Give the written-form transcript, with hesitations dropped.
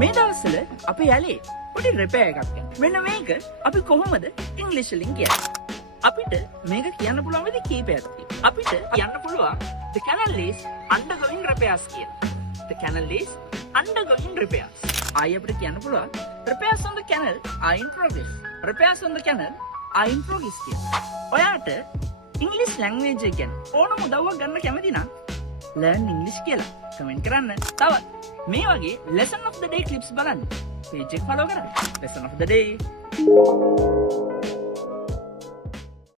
මේ දවස්වල අපේ යාලේ පොඩි රිපෙයාර් එකක් යනවා. මෙන්න මේක අපි කොහොමද ඉංග්‍රීසි වලින් කියන්නේ? අපිට මේක කියන්න පුළුවන් විදිහ කීපයක් තියෙනවා. අපිට කියන්න පුළුවන් the canal is undergoing repairs කියලා. The canal is undergoing repairs. ආයෙ අපිට කියන්න පුළුවන් repairs on the canal are in progress. Repairs on the canal are in progress කියලා. ඔයාට ඉංග්‍රීසි ලැන්ග්වේජ් එක ගැන ඕනම උදව්වක් ගන්න කැමති නම් learn english කියලා කමෙන්ට් කරන්න. තවත් මේ වගේ lesson of the day clips බලන්න page එක follow කරන්න. lesson of the day